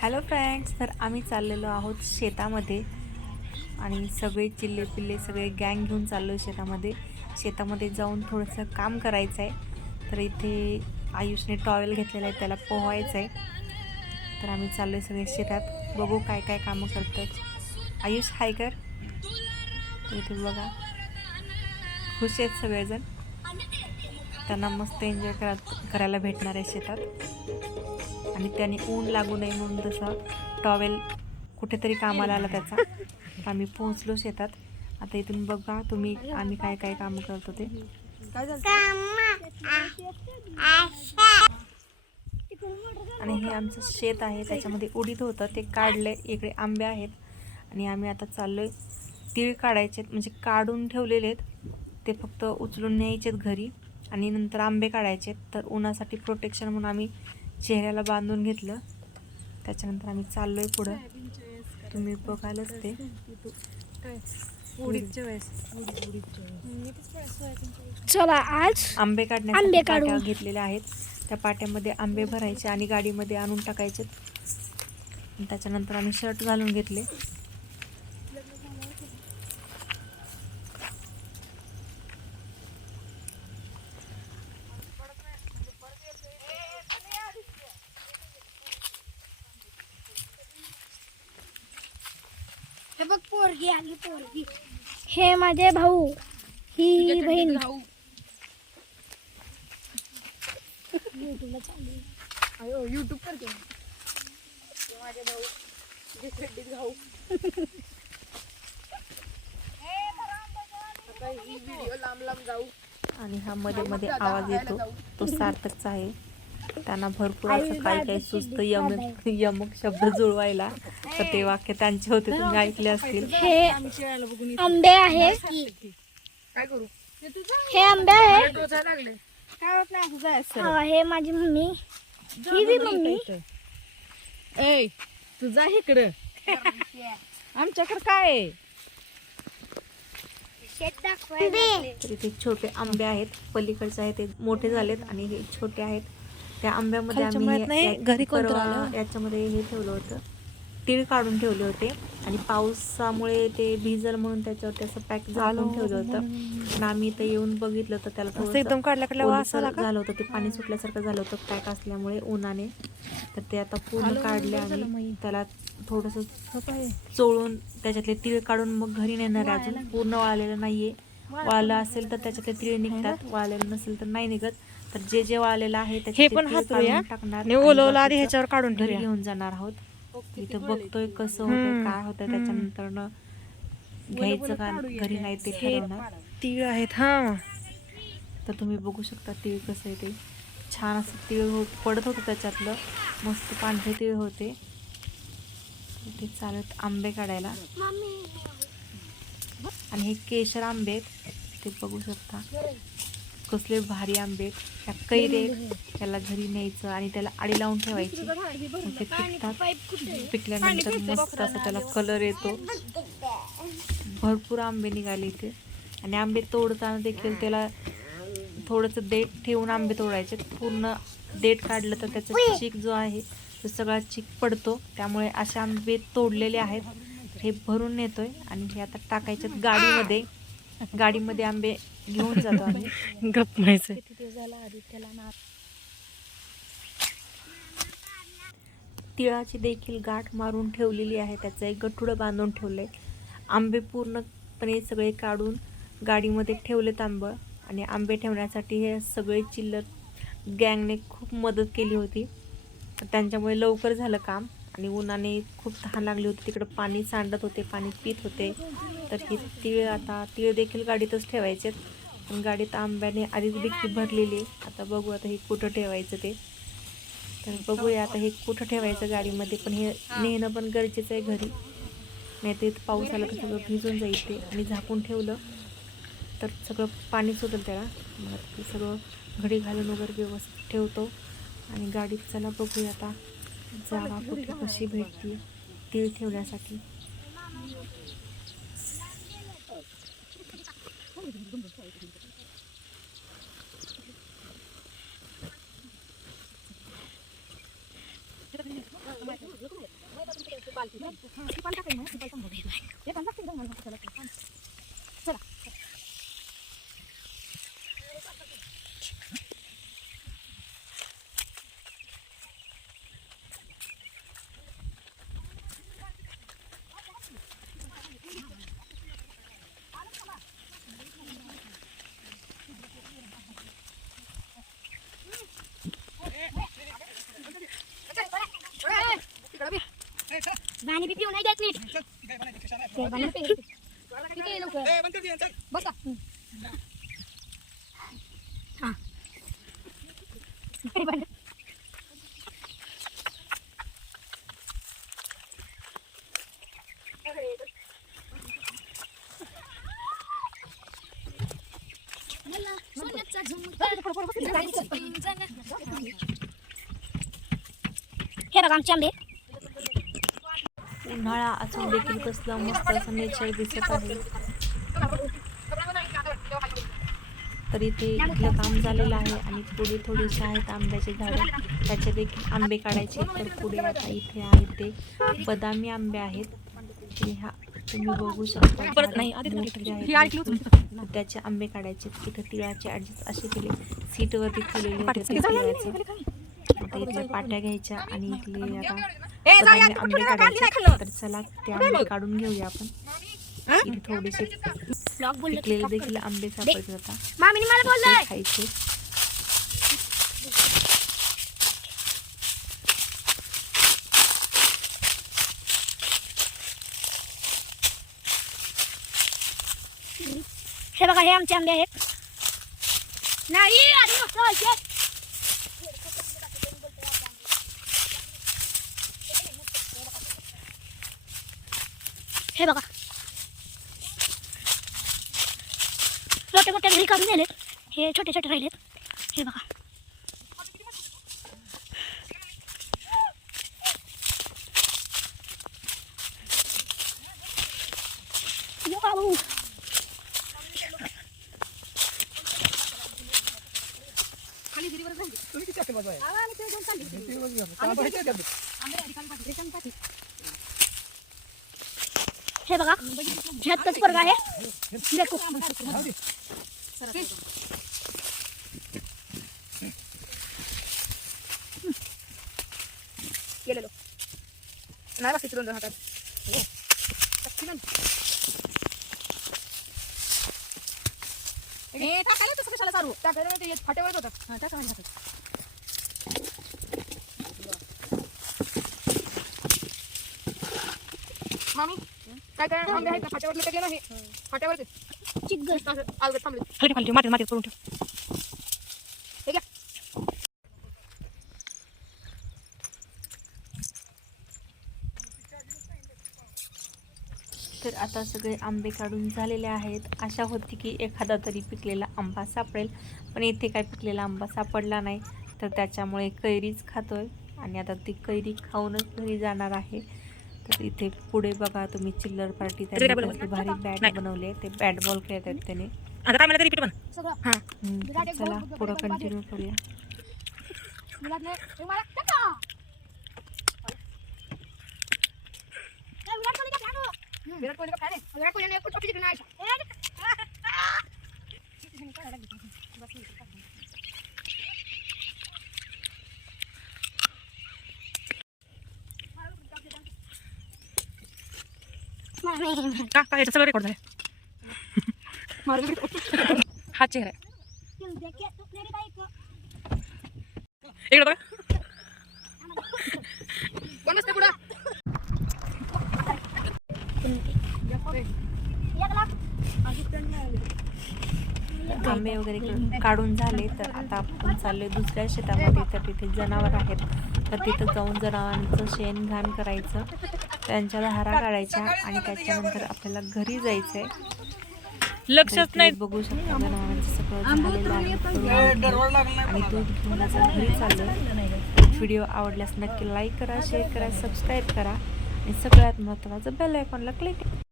Hello friends, तर आम्ही चाललेलो आहोत शेतामध्ये आणि सगळे चिल्ले पिल्ले सगळे गँग घेऊन चाललो आहे शेतामध्ये जाऊन थोडंसं काम करायचं आहे। तर इथे आयुषने टॉवेल घेतलेला आहे, त्याला पोहायचं आहे। तर आम्ही चाललो आहे सगळे शेतात, बघू काय काय कामं करतात। आयुष हाय कर। तर इथे बघा खुश आहेत सगळेजण, त्यांना मस्त एन्जॉय करायला भेटणार आहे शेतात। आणि त्याने ऊन लागू नये म्हणून तसा टॉवेल कुठेतरी कामाला आला त्याचा। आम्ही पोहोचलो शेतात। आता इथून बघा तुम्ही आम्ही काय काय काम करतो ते। आणि हे आमचं शेत आहे, त्याच्यामध्ये उडीद होतं ते काढले। इकडे आंबे आहेत आणि आम्ही आता चाललोय तीळ काढायचे, म्हणजे काढून ठेवलेले आहेत ते, फक्त उचलून न्यायचेत घरी आणि नंतर आंबे काढायचे। तर उन्हासाठी प्रोटेक्शन म्हणून आम्ही चेहऱ्याला बांधून घेतलं। त्याच्यानंतर आम्ही चाललोय पुढं, तुम्ही बघालच ते। चला आज आंबे काढण्यासाठी पाट्या घेतलेल्या आहेत, त्या पाट्यामध्ये आंबे भरायचे आणि गाडीमध्ये आणून टाकायचे। त्याच्यानंतर आम्ही शर्ट घालून घेतले। हे बघ पोरगी आली, पोरगी। हे माझे भाऊ, ही बहीण। युट्यूबला चालू आहे, युट्यूब करते माझे भाऊ, भाऊ। आता ही व्हिडिओ लांब लांब जाऊ। आणि हा मध्ये मध्ये आवाज येतो तो सार्थकचा आहे, त्यांना भरपूर असं काही काही सुचतं यमक शब्द जुळवायला। तर ते वाक्य त्यांचे होते, तुम्ही ऐकले असतील। हे आंबे आहे, काय करू? हे आंबे आहे। काय होत नाही, जायचं हे माझी मम्मी, ही बी मम्मी। ऐ तुझा इकडं आमच्याकडे काय आहे? तर इथे छोटे आंबे आहेत, पलीकडचे आहेत ते मोठे झालेत आणि हे छोटे आहेत। त्या आंब्यामध्ये आम्ही घरी याच्यामध्ये हे ठेवलं होतं, तीळ काढून ठेवले होते आणि पावसामुळे ते भिजल म्हणून त्याच्यावरती असं पॅक झालून ठेवलं होतं। आणि आम्ही इथं येऊन बघितलं तर त्याला थोडं एकदम झालं होतं, ते पाणी सुटल्यासारखं झालं होतं पॅक असल्यामुळे उन्हाने। तर ते आता पूर्ण काढले आणि त्याला थोडंसं चोळून त्याच्यातले तीळ काढून मग घरी नेणार आहे। अजून पूर्ण वाळलेलं नाहीये, वाळलं असेल तर त्याच्यातले तीळ निघतात, वाळलेलं नसेल तर नाही निघत। तर जे वाळलेलं आहे त्याचे काढून टाकणार, ह्याच्यावर काढून घरी घेऊन जाणार आहोत। इथं बघतोय कसं होतंय काय होतंय, त्याच्यानंतर घ्यायचं का घरी नाही ते ठरवणार। तीळ आहेत हा, तर तुम्ही बघू शकता तीळ कसं आहे ते, छान असं तीळ पडत होतं त्याच्यातलं, मस्त पांढरे तीळ होते। ते चालत आंबे काढायला, आणि हे केशर आंबे आहेत, ते बघू शकता कसले भारी आंबे। त्या कैरे त्याला घरी न्यायचं आणि त्याला आडी लावून ठेवायची, ते पिकतात। पिकल्यानंतर मस्त असं त्याला कलर येतो। भरपूर आंबे निघाले इथे, आणि आंबे तोडताना देखील त्याला थोडंसं देठ ठेवून आंबे तोडायचे। पूर्ण देठ काढलं तर त्याचा चीक जो आहे तो सगळा चीक पडतो, त्यामुळे असे आंबे तोडलेले आहेत। हे भरून नेतोय आणि हे आता टाकायचे गाडीमध्ये। गाडीमध्ये आंबे घेऊन जातो आम्ही। गप माहिती तिळाची देखील गाठ मारून ठेवलेली आहे, त्याचं एक गठुडं बांधून ठेवलंय। आंबे पूर्णपणे सगळे काढून गाडीमध्ये ठेवलेत आंबे, आणि आंबे ठेवण्यासाठी हे सगळे चिल्लर गँगने खूप मदत केली होती, त्यांच्यामुळे लवकर झालं काम। आणि उन्हाने खूप तहान लागली होती, तिकडं पाणी सांडत होते, पाणी पित होते। तर हे तीळ देखील गाडीतच ठेवायचे, पण गाडीत आंब्याने आधीच डिक्की भरलेली आहे। आता बघू आता हे कुठं ठेवायचं ते, तर बघूया आता हे कुठं ठेवायचं गाडीमध्ये, पण हे नेणं पण गरजेचं आहे घरी, नाही तर पाऊस आला तर सगळं भिजून जाईल ते। आणि झाकून ठेवलं तर सगळं पाणी सुटेल त्याला। मग ते सगळं घडी घालून वगैरे व्यवस्थित ठेवतो आणि गाडीत चला बघूया आता जागा कुठे कशी भेटते तीळ ठेवण्यासाठी। पाणी बी पिऊ नाही देत नीट ते पाणी पिऊ. किती लवकर बस का? हा हे बघा आमचे आंबे. उन्हाळा असून देखील कसलं मस्त असं नेचर दिसत आहे. तर इथे इथलं काम झालेलं आहे आणि पुढे थोडीशी आहेत आंब्याची झाडं, त्याचे देखील आंबे काढायचे. तर पुढे आता इथे आहेत ते बदामी आंबे आहेत. हे हा तुम्ही बघू शकता मोठे आहेत. त्याचे आंबे काढायचे. इथे तिळाचे ॲडजस्ट असे केले, सीटवरती ठेवलेले होते ते तिळाचे. आता इथल्या पाट्या घ्यायच्या आणि इथले आता बदामी आंबे काढायचे. तर चला ते आंबे काढून घेऊया आपण. इथे थोडेसे पिकलेले देखील आंबे सापडत होता, मामीने मला बोललाय खायचे. हे बघा हे आमचे आंबे आहेत. नाही आधी मस्त व्हायचे. हे बघा मोठे मोठे घरी काढून नेलेत, हे छोटे छोटे राहिलेत. हे बघा यो बाबू. हे बघा ह्यातच पोरगा आहे. देखो गेलेलो नाही बघ तिथून हातात. हे टाकायला तसं कशाला चालू टाकायला ते फाटेवर होतं. हा टाका म्हणजे मामी काय काय आंबे आहेत फाट्यावर टाकले नाही फाट्यावर चिग्ग अलगत थांबले खाली खाली माती माती करून ठेव. ठीक आहे. तर आता सगळे आंबे काढून झालेले आहेत. आशा होती की एखादा तरी पिकलेला आंबा सापडेल, पण इथे काय पिकलेला आंबा सापडला नाही. तर त्याच्यामुळे कैरीच खातोय आणि आता ती कैरी खाऊनच घरी जाणार आहे. तर इथे पुढे बघा तुम्ही चिल्लर पार्टी त्यांनी भारी बॅट बनवले, ते बॅट बॉल खेळत आहेत त्याने. चला पुढं कंटिन्यू करूया. विराट कोहली का फॅन आहे. विराट कोहली ने कुछ छोटी दिखना है. का काय सगळं रेकॉर्ड झालं. हा चेहरा इकडे बघा. आंबे वगैरे काढून झाले. तर आता आपण चाललोय दुसऱ्या शेतामध्ये. तर तिथे जनावर आहेत, तर तिथं जाऊन जनावरांचं शेण घाण करायचं, त्यांच्या धारा काढायच्या आणि त्याच्यानंतर आपल्याला घरी जायचंय. लक्षच नाही. बघू शकता जनावरांचं सगळं झालेलं आहे आणि दूध घेऊन आता घरी चाललोय. व्हिडिओ आवडल्यास नक्की लाईक करा, शेअर करा, सबस्क्राईब करा आणि सगळ्यात महत्त्वाचं बेल आयकॉनला क्लिक